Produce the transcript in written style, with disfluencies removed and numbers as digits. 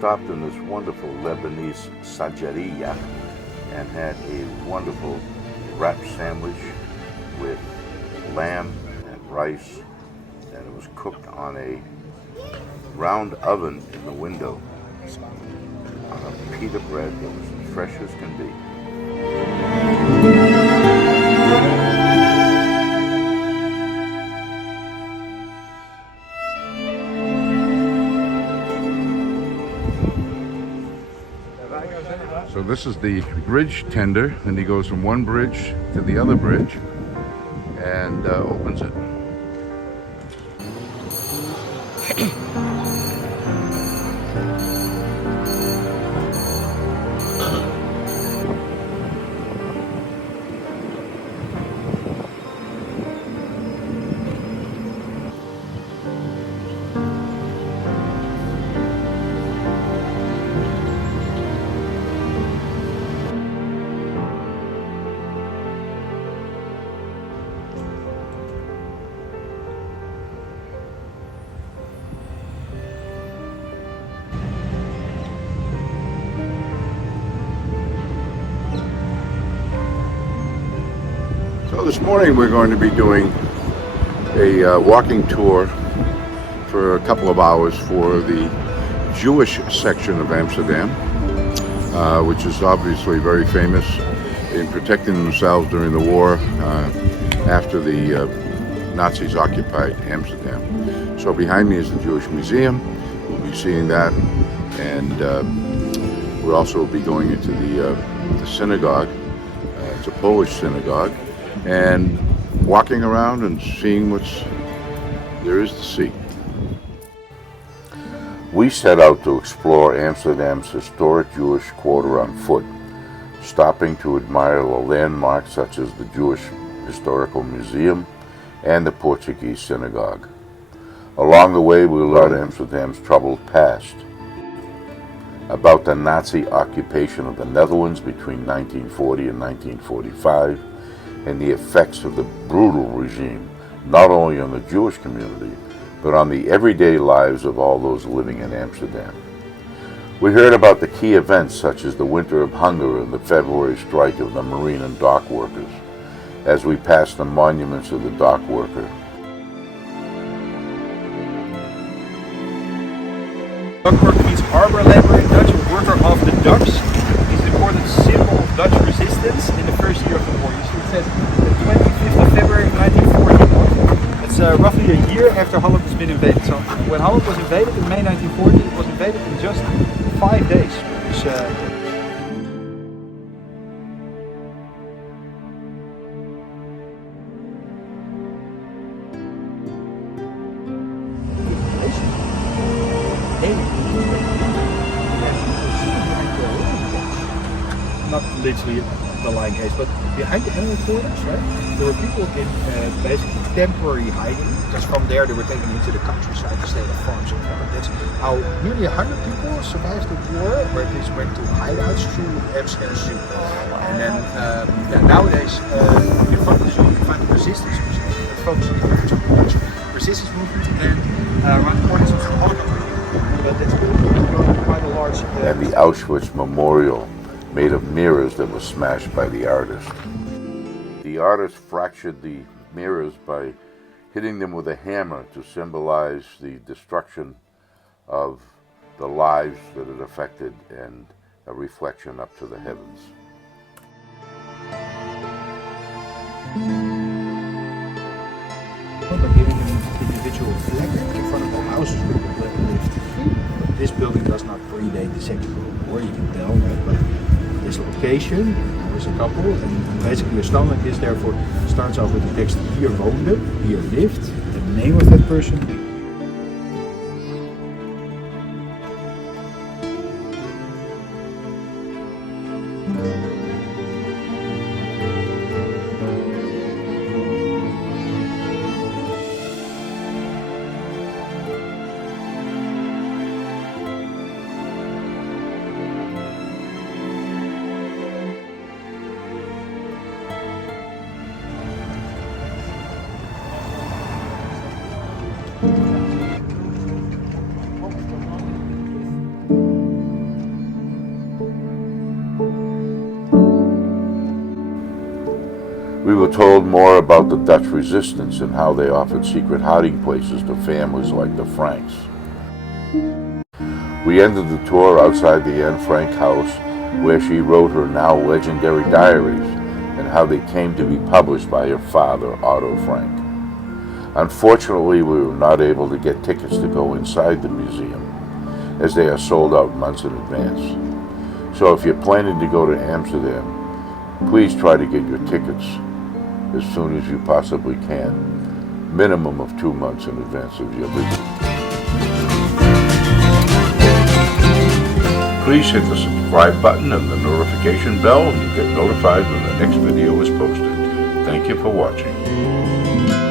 stopped in this wonderful Lebanese sajaria and had a wonderful wrap sandwich with lamb and rice, and it was cooked on a round oven in the window on a pita bread that was as fresh as can be. So this is the bridge tender, and he goes from one bridge to the other bridge and opens it. So this morning we're going to be doing a walking tour for a couple of hours for the Jewish section of Amsterdam, which is obviously very famous in protecting themselves during the war after the Nazis occupied Amsterdam. So behind me is the Jewish Museum. We'll be seeing that, and we'll also be going into the synagogue. It's a Polish synagogue, and walking around and seeing what's there is to see. We set out to explore Amsterdam's historic Jewish quarter on foot, stopping to admire the landmarks such as the Jewish Historical Museum and the Portuguese synagogue. Along the way, we learned Amsterdam's troubled past, about the Nazi occupation of the Netherlands between 1940 and 1945, and the effects of the brutal regime, not only on the Jewish community, but on the everyday lives of all those living in Amsterdam. We heard about the key events such as the Winter of Hunger and the February strike of the marine and dock workers, as we passed the monuments of the dock worker. Dock worker means harbor laborer in Dutch, worker of the docks. It's an important symbol of Dutch resistance in the first year of the war. You see it says the 25th of February 1940. It's roughly a year after Holland has been invaded. So when Holland was invaded in May 1940, it was invaded in just 5 days. Not literally the line case, but behind the animal quarters, right, there were people in basically temporary hiding, because from there they were taken into the countryside to stay at farms and whatnot. That's how nearly 100 people survived the war, where they went to hideouts through Amsterdam Zoo. And then nowadays, in front of the zoo, you find the resistance museum that focuses on the Dutch resistance movement, and around the corner is also Albuquerque. But that's quite a large. And the Auschwitz Memorial, made of mirrors that were smashed by the artist. The artist fractured the mirrors by hitting them with a hammer to symbolize the destruction of the lives that it affected and a reflection up to the heavens. By giving them individual placard in front of all houses where people lived. This building does not predate the Second World War, you can tell, right? But this location, there's a couple, and basically a stone like this therefore starts off with the text "Hier woonde," "Hier lived," the name of that person. were told more about the Dutch resistance and how they offered secret hiding places to families like the Franks. We ended the tour outside the Anne Frank house, where she wrote her now legendary diaries and how they came to be published by her father, Otto Frank. Unfortunately, we were not able to get tickets to go inside the museum, as they are sold out months in advance. So if you're planning to go to Amsterdam, please try to get your tickets as soon as you possibly can, minimum of 2 months in advance of your visit. Please hit the subscribe button and the notification bell and you'll get notified when the next video is posted. Thank you for watching.